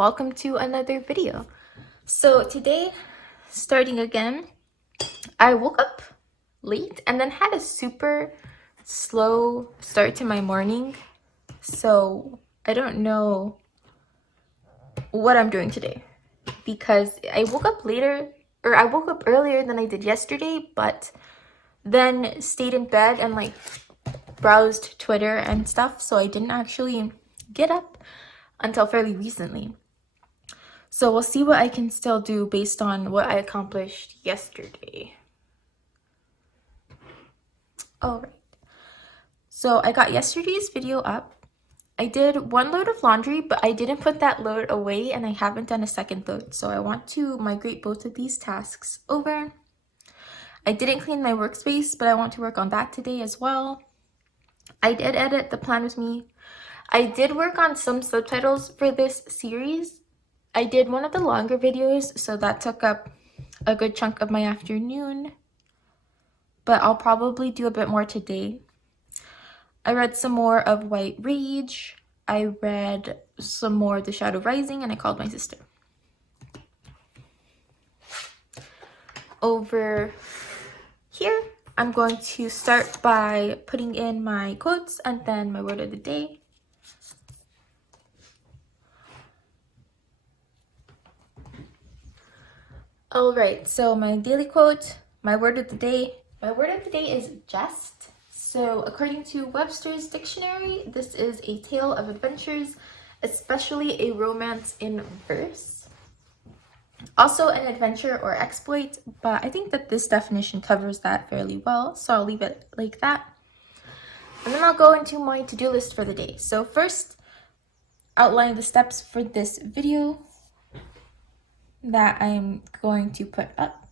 welcome to another video. So today, starting again, I woke up late and then had a super slow start to my morning. So I don't know what I'm doing today because I woke up earlier than I did yesterday, but then stayed in bed and browsed Twitter and stuff, so I didn't actually get up until fairly recently. So we'll see what I can still do based on what I accomplished yesterday. Alright, so I got yesterday's video up. I did one load of laundry, but I didn't put that load away and I haven't done a second load. So I want to migrate both of these tasks over. I didn't clean my workspace, but I want to work on that today as well. I did edit the plan with me. I did work on some subtitles for this series. I did one of the longer videos, so that took up a good chunk of my afternoon. But I'll probably do a bit more today. I read some more of White Rage. I read some more of The Shadow Rising, and I called my sister. Over here, I'm going to start by putting in my quotes and then my word of the day. Alright, so my daily quote, my word of the day. My word of the day is jest. So according to Webster's dictionary, this is a tale of adventures, especially a romance in verse. Also an adventure or exploit, but I think that this definition covers that fairly well, so I'll leave it like that. And then I'll go into my to-do list for the day. So first, outline the steps for this video that I'm going to put up.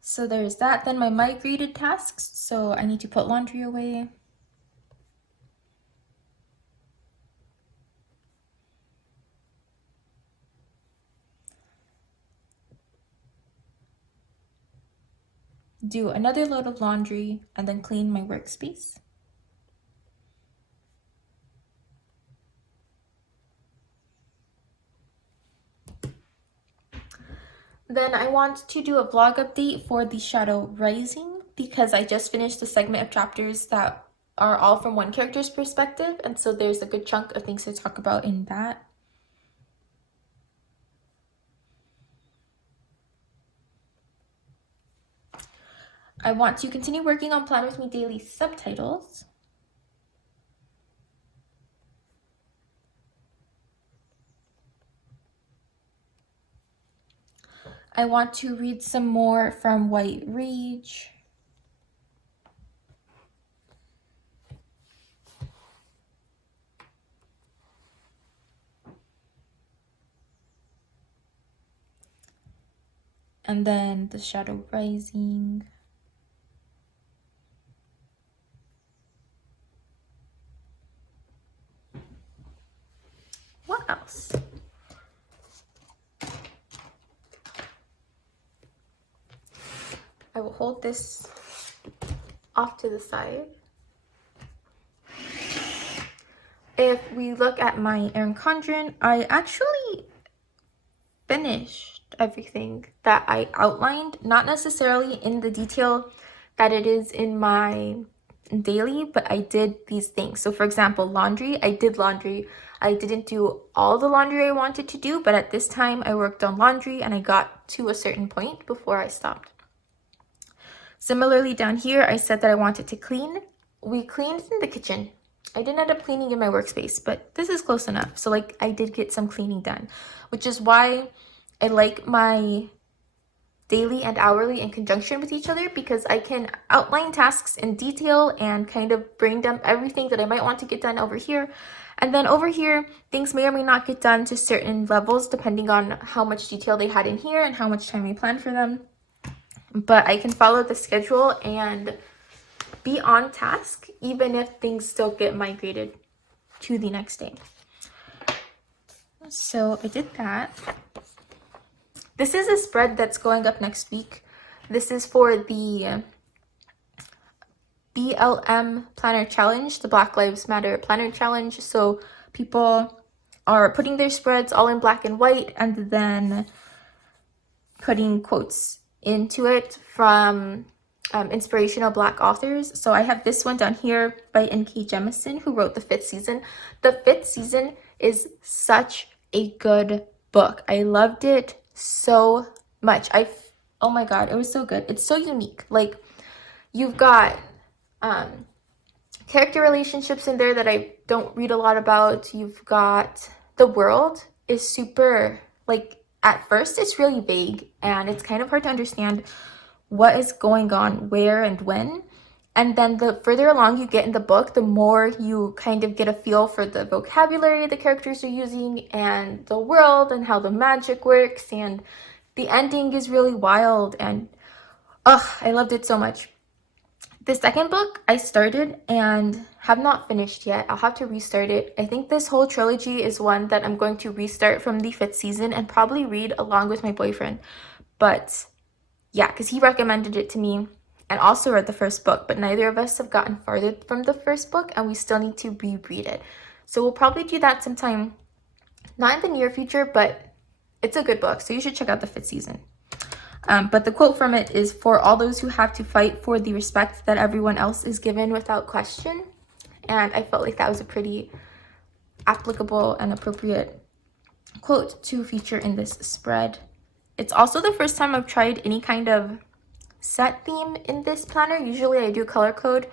So there's that. Then my migrated tasks. So I need to put laundry away. Do another load of laundry and then clean my workspace. Then I want to do a vlog update for The Shadow Rising because I just finished the segment of chapters that are all from one character's perspective, and so there's a good chunk of things to talk about in that. I want to continue working on Plan With Me Daily subtitles. I want to read some more from White Rage. And then The Shadow Rising. What else? I will hold this off to the side. If we look at my Erin Condren, I actually finished everything that I outlined, not necessarily in the detail that it is in my daily, but I did these things. So for example, laundry, I did laundry. I didn't do all the laundry I wanted to do, but at this time I worked on laundry and I got to a certain point before I stopped. Similarly, down here, I said that I wanted to clean. We cleaned in the kitchen. I didn't end up cleaning in my workspace, but this is close enough. So I did get some cleaning done, which is why I like my daily and hourly in conjunction with each other, because I can outline tasks in detail and kind of brain dump everything that I might want to get done over here. And then over here, things may or may not get done to certain levels depending on how much detail they had in here and how much time I planned for them. But I can follow the schedule and be on task even if things still get migrated. to the next day. So I did that. This is a spread that's going up next week. This is for the BLM Planner Challenge, the Black Lives Matter Planner Challenge. So people are putting their spreads all in black and white and then putting quotes into it from inspirational Black authors. So I have this one down here by N.K. Jemisin, who wrote The Fifth Season. The Fifth Season is such a good book. I loved it so much. Oh my god, it was so good. It's so unique. Like, you've got character relationships in there that I don't read a lot about. You've got the world is super, like, at first it's really vague and it's kind of hard to understand what is going on where and when. And then the further along you get in the book, the more you kind of get a feel for the vocabulary the characters are using and the world and how the magic works. And the ending is really wild and I loved it so much. The second book I started and have not finished yet. I'll have to restart it. I think this whole trilogy is one that I'm going to restart from the 5th season and probably read along with my boyfriend. But yeah, because he recommended it to me and also read the first book, but neither of us have gotten farther from the first book and we still need to reread it. So we'll probably do that sometime, not in the near future, but it's a good book, so you should check out the 5th season. But the quote from it is, "For all those who have to fight for the respect that everyone else is given without question." And I felt like that was a pretty applicable and appropriate quote to feature in this spread. It's also the first time I've tried any kind of set theme in this planner. Usually I do color code.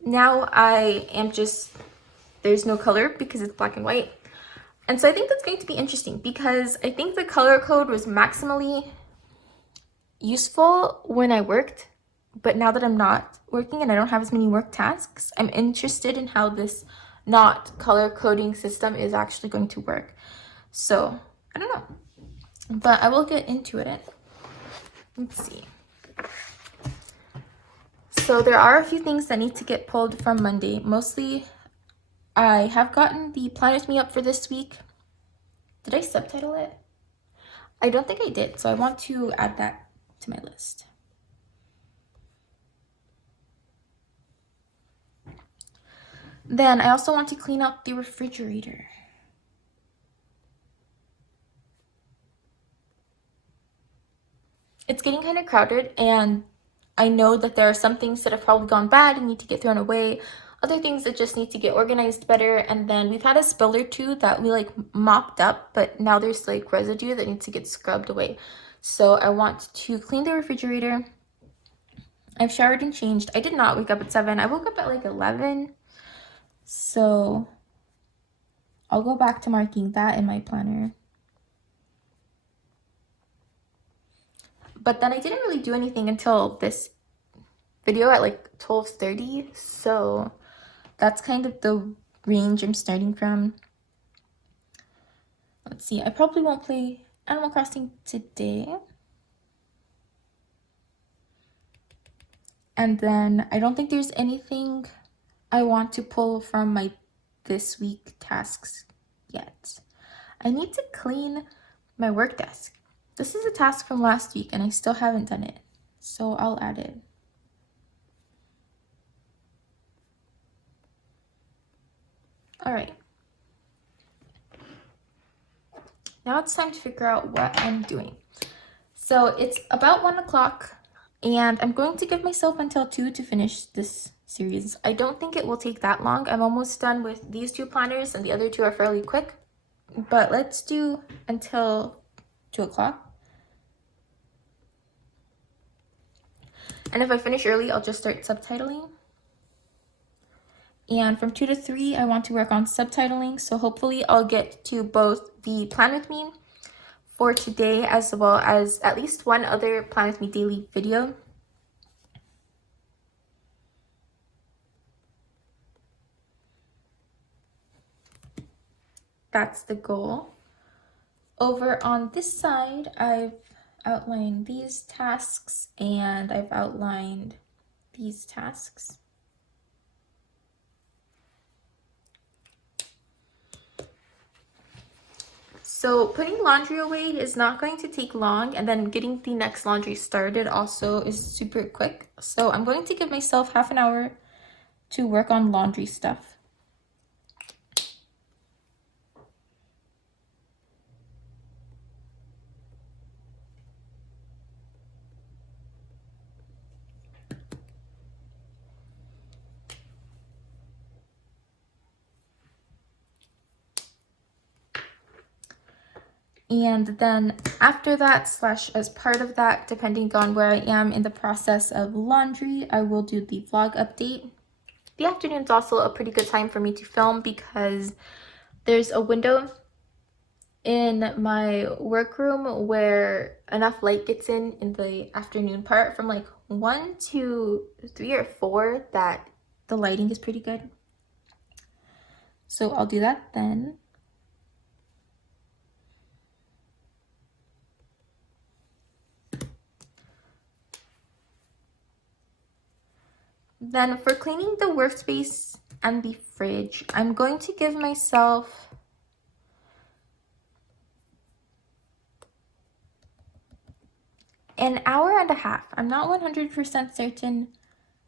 Now I am just, there's no color because it's black and white. And so I think that's going to be interesting because I think the color code was maximally useful when I worked, but now that I'm not working and I don't have as many work tasks, I'm interested in how this not color coding system is actually going to work. So I don't know, but I will get into it. Let's see. So there are a few things that need to get pulled from Monday. Mostly I have gotten the Plan With Me up for this week. Did I subtitle it? I don't think I did, so I want to add that to my list. Then I also want to clean out the refrigerator. It's getting kind of crowded and I know that there are some things that have probably gone bad and need to get thrown away, other things that just need to get organized better, and then we've had a spill or two that we like mopped up, but now there's like residue that needs to get scrubbed away. So I want to clean the refrigerator. I've showered and changed. I did not wake up at 7. I woke up at like 11. So I'll go back to marking that in my planner. But then I didn't really do anything until this video at like 12:30. So that's kind of the range I'm starting from. Let's see. I probably won't play Animal Crossing today. And then I don't think there's anything I want to pull from my this week tasks yet. I need to clean my work desk. This is a task from last week and I still haven't done it, so I'll add it. All right. Now it's time to figure out what I'm doing. So it's about 1 o'clock and I'm going to give myself until 2 to finish this series. I don't think it will take that long. I'm almost done with these 2 planners and the other 2 are fairly quick, but let's do until 2 o'clock. And if I finish early, I'll just start subtitling. And from 2 to 3, I want to work on subtitling. So hopefully I'll get to both the Plan With Me for today, as well as at least one other Plan With Me daily video. That's the goal. Over on this side, I've outlined these tasks and I've outlined these tasks. So putting laundry away is not going to take long, and then getting the next laundry started also is super quick. So I'm going to give myself half an hour to work on laundry stuff. And then after that, slash as part of that, depending on where I am in the process of laundry, I will do the vlog update. The afternoon's also a pretty good time for me to film because there's a window in my workroom where enough light gets in the afternoon part from like 1 to 3 or 4 that the lighting is pretty good. So I'll do that then. Then for cleaning the workspace and the fridge, I'm going to give myself an hour and a half. I'm not 100% certain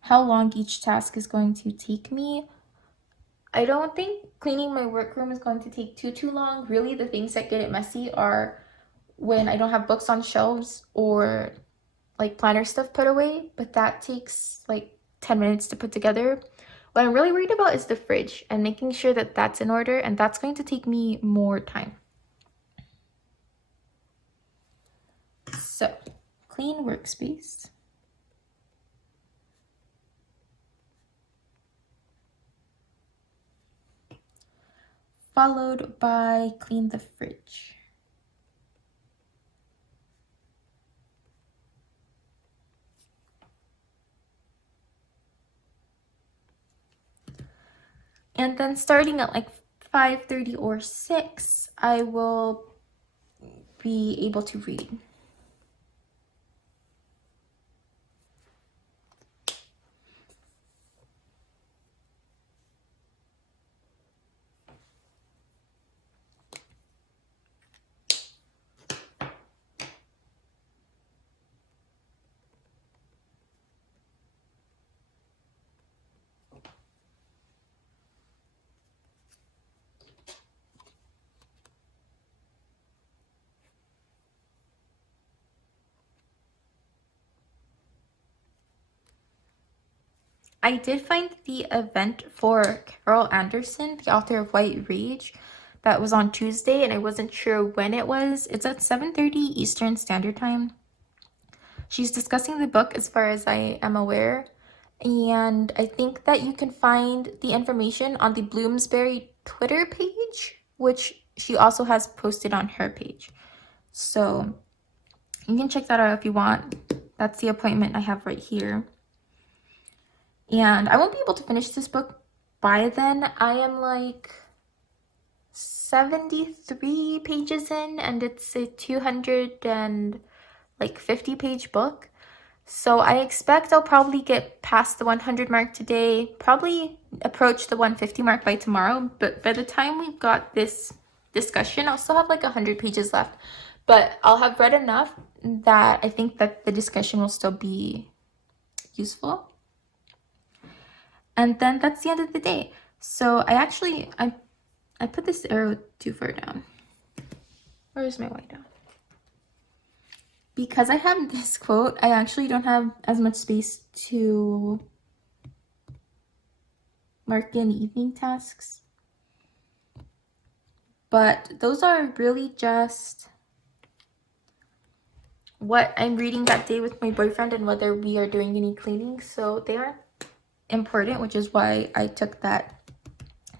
how long each task is going to take me. I don't think cleaning my workroom is going to take too long. Really, the things that get it messy are when I don't have books on shelves or like planner stuff put away, but that takes like 10 minutes to put together. What I'm really worried about is the fridge and making sure that that's in order, and that's going to take me more time. So, clean workspace. Followed by clean the fridge. And then starting at like 5:30 or 6, I will be able to read. I did find the event for Carol Anderson, the author of White Rage, that was on Tuesday, and I wasn't sure when it was. It's at 7:30 Eastern Standard Time. She's discussing the book as far as I am aware, and I think that you can find the information on the Bloomsbury Twitter page, which she also has posted on her page. So you can check that out if you want. That's the appointment I have right here. And I won't be able to finish this book by then. I am like 73 pages in, and it's a 250-page book. So I expect I'll probably get past the 100 mark today, probably approach the 150 mark by tomorrow. But by the time we've got this discussion, I'll still have like 100 pages left. But I'll have read enough that I think that the discussion will still be useful. And then that's the end of the day. So I put this arrow too far down. Where's my white down? Because I have this quote, I actually don't have as much space to mark in evening tasks. But those are really just what I'm reading that day with my boyfriend and whether we are doing any cleaning. So they aren't important, which is why I took that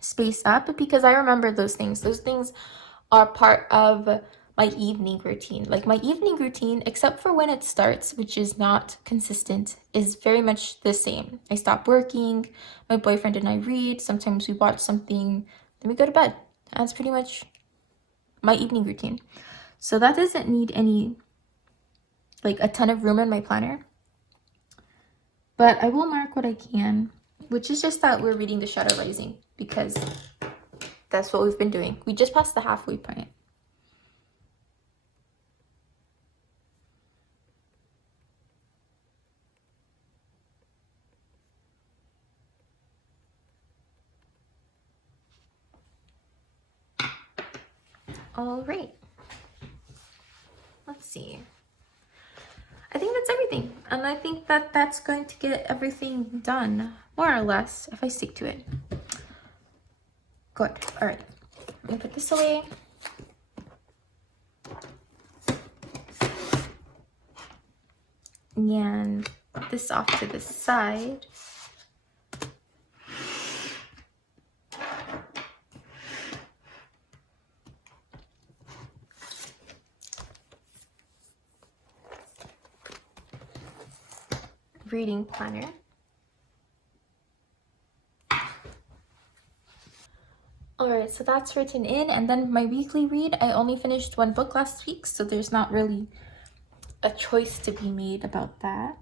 space up, because I remember those things. Those things are part of my evening routine. Like my evening routine, except for when it starts, which is not consistent, is very much the same. I stop working, my boyfriend and I read, sometimes we watch something, then we go to bed. That's pretty much my evening routine. So that doesn't need like a ton of room in my planner. But I will mark what I can, which is just that we're reading The Shadow Rising, because that's what we've been doing. We just passed the halfway point. All right. Let's see. I think that's everything. And I think that that's going to get everything done, more or less, if I stick to it. Good. All right. Let me put this away. And put this off to the side. Reading planner. Alright, so that's written in, and then my weekly read, I only finished one book last week, so there's not really a choice to be made about that.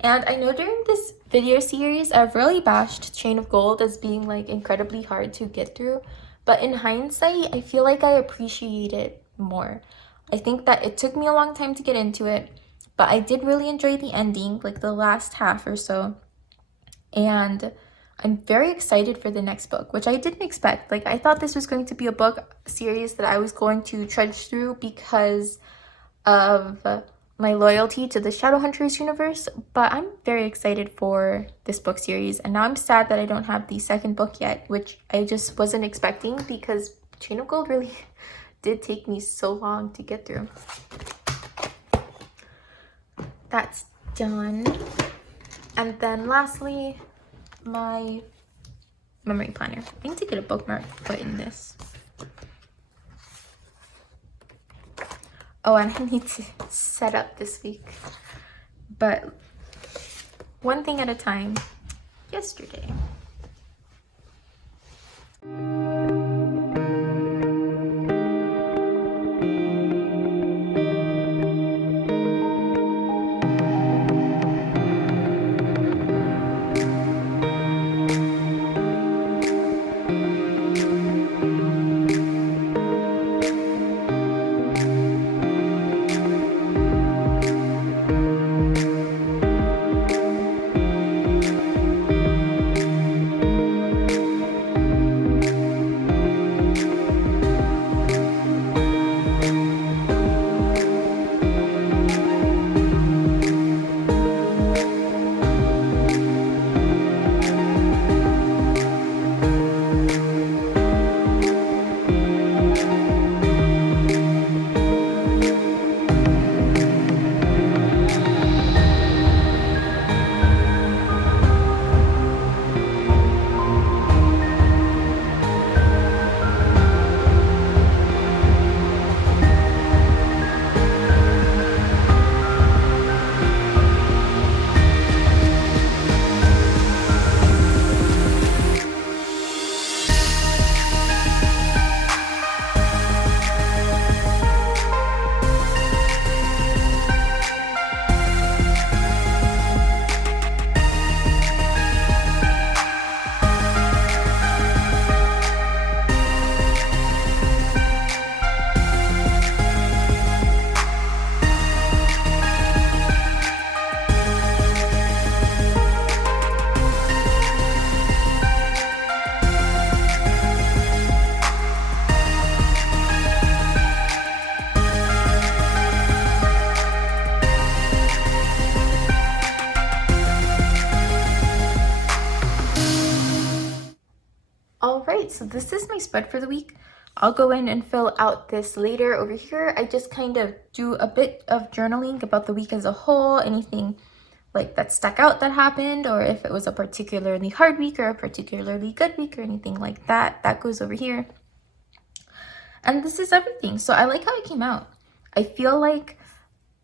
And I know during this video series, I've really bashed Chain of Gold as being like incredibly hard to get through. But in hindsight, I feel like I appreciate it more. I think that it took me a long time to get into it, but I did really enjoy the ending, like the last half or so. And I'm very excited for the next book, which I didn't expect. Like, I thought this was going to be a book series that I was going to trudge through because of my loyalty to the Shadowhunters universe, but I'm very excited for this book series. And now I'm sad that I don't have the second book yet, which I just wasn't expecting because Chain of Gold really did take me so long to get through. That's done. And then lastly, my memory planner. I need to get a bookmark put in this. Oh, and I need to set up this week. But one thing at a time. Yesterday. Alright, so this is my spread for the week. I'll go in and fill out this later. Over here, I just kind of do a bit of journaling about the week as a whole, anything like that stuck out that happened, or if it was a particularly hard week or a particularly good week or anything like that. That goes over here. And this is everything. So I like how it came out. I feel like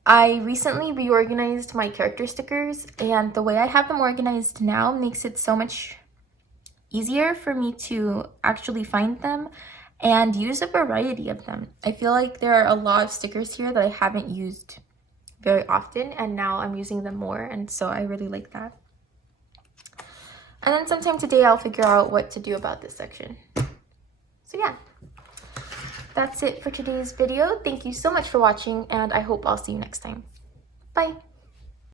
I recently reorganized my character stickers, and the way I have them organized now makes it so much easier for me to actually find them and use a variety of them. I feel like there are a lot of stickers here that I haven't used very often, and now I'm using them more, and so I really like that. And then sometime today I'll figure out what to do about this section. So yeah, that's it for today's video. Thank you so much for watching, and I hope I'll see you next time. Bye!